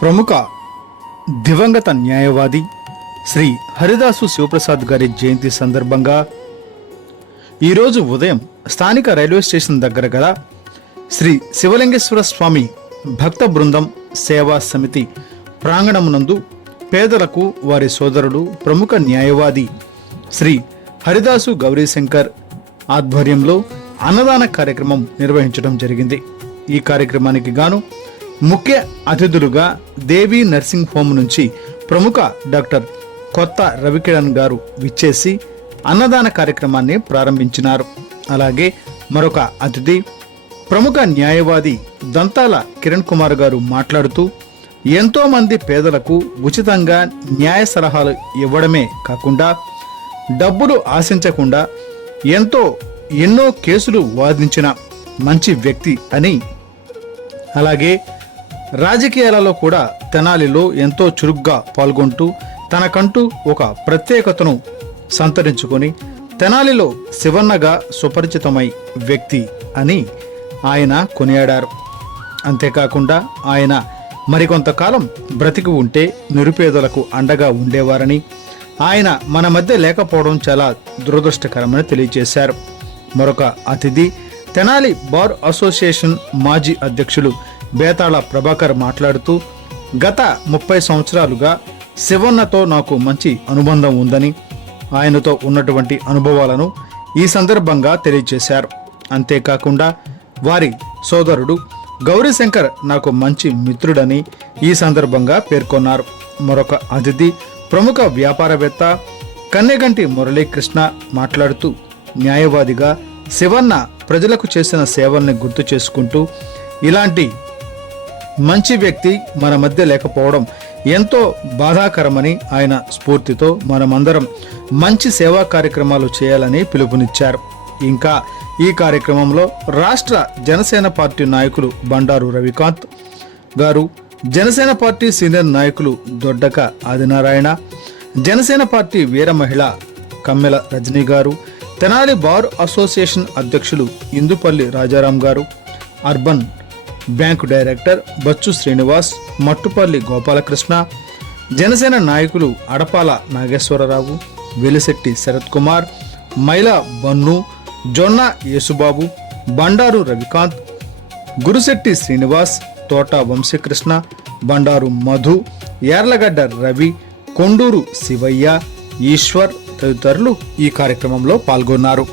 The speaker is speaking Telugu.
ప్రముఖ దివంగత న్యాయవాది శ్రీ హరిదాసు శివప్రసాద్ గారి జయంతి సందర్భంగా ఈరోజు ఉదయం స్థానిక రైల్వే స్టేషన్ దగ్గర గల శ్రీ శివలింగేశ్వర స్వామి భక్త బృందం సేవా సమితి ప్రాంగణమునందు పేదలకు వారి సోదరుడు ప్రముఖ న్యాయవాది శ్రీ హరిదాసు గౌరీశంకర్ ఆధ్వర్యంలో అన్నదాన కార్యక్రమం నిర్వహించడం జరిగింది. ఈ కార్యక్రమానికి గాను ముఖ్య అతిథులుగా దేవి నర్సింగ్ హోమ్ నుంచి ప్రముఖ డాక్టర్ కొత్త రవికిరణ్ గారు విచ్చేసి అన్నదాన కార్యక్రమాన్ని ప్రారంభించినారు. అలాగే మరొక అతిథి ప్రముఖ న్యాయవాది దంతాల కిరణ్ కుమార్ గారు మాట్లాడుతూ ఎంతో మంది పేదలకు ఉచితంగా న్యాయ సలహాలు ఇవ్వడమే కాకుండా డబ్బులు ఆశించకుండా ఎన్నో కేసులు వాదించిన మంచి వ్యక్తి అని, అలాగే రాజకీయాలలో కూడా తెనాలిలో ఎంతో చురుగ్గా పాల్గొంటూ తనకంటూ ఒక ప్రత్యేకతను సంతరించుకొని తెనాలిలో శివన్నగా సుపరిచితమై వ్యక్తి అని ఆయన కొనియాడారు. అంతేకాకుండా ఆయన మరికొంతకాలం బ్రతికి ఉంటే నిరుపేదలకు అండగా ఉండేవారని, ఆయన మన మధ్య లేకపోవడం చాలా దురదృష్టకరమని తెలియజేశారు. మరొక అతిథి తెనాలి బార్ అసోసియేషన్ మాజీ అధ్యక్షులు బేతాళ ప్రభాకర్ మాట్లాడుతూ గత 30 సంవత్సరాలుగా శివన్నతో నాకు మంచి అనుబంధం ఉందని, ఆయనతో ఉన్నటువంటి అనుభవాలను ఈ సందర్భంగా తెలియజేశారు. అంతేకాకుండా వారి సోదరుడు గౌరీశంకర్ నాకు మంచి మిత్రుడని ఈ సందర్భంగా పేర్కొన్నారు. మరొక అతిథి ప్రముఖ వ్యాపారవేత్త కన్నెగంటి మురళీకృష్ణ మాట్లాడుతూ న్యాయవాదిగా శివన్న ప్రజలకు చేసిన సేవల్ని గుర్తు చేసుకుంటూ ఇలాంటి మంచి వ్యక్తి మన మధ్య లేకపోవడం ఎంతో బాధాకరమని, ఆయన స్ఫూర్తితో మనమందరం మంచి సేవా కార్యక్రమాలు చేయాలని పిలుపునిచ్చారు. ఇంకా ఈ కార్యక్రమంలో రాష్ట్ర జనసేన పార్టీ నాయకులు బండారు రవికాంత్ గారు, జనసేన పార్టీ సీనియర్ నాయకులు దొడ్డక ఆదినారాయణ, జనసేన పార్టీ వీర మహిళ కమ్మెల రజనీ గారు, తెనాలి బార్ అసోసియేషన్ అధ్యక్షులు Indupalli Rajaram garu, urban bank director Bachchu Srinivas, Mattupalli Gopalakrishna, Janasena నాయకులు అడపాల నాగేశ్వరరావు, వెలిశెట్టి శరత్ కుమార్, మైలా బన్ను, జొన్న యేసుబాబు, బండారు రవికాంత్, గురుశెట్టి శ్రీనివాస్, తోట వంశీకృష్ణ, బండారు మధు, యార్లగడ్డ రవి, కొండూరు శివయ్య, ఈశ్వర్ తదితరులు ఈ కార్యక్రమంలో పాల్గొన్నారు.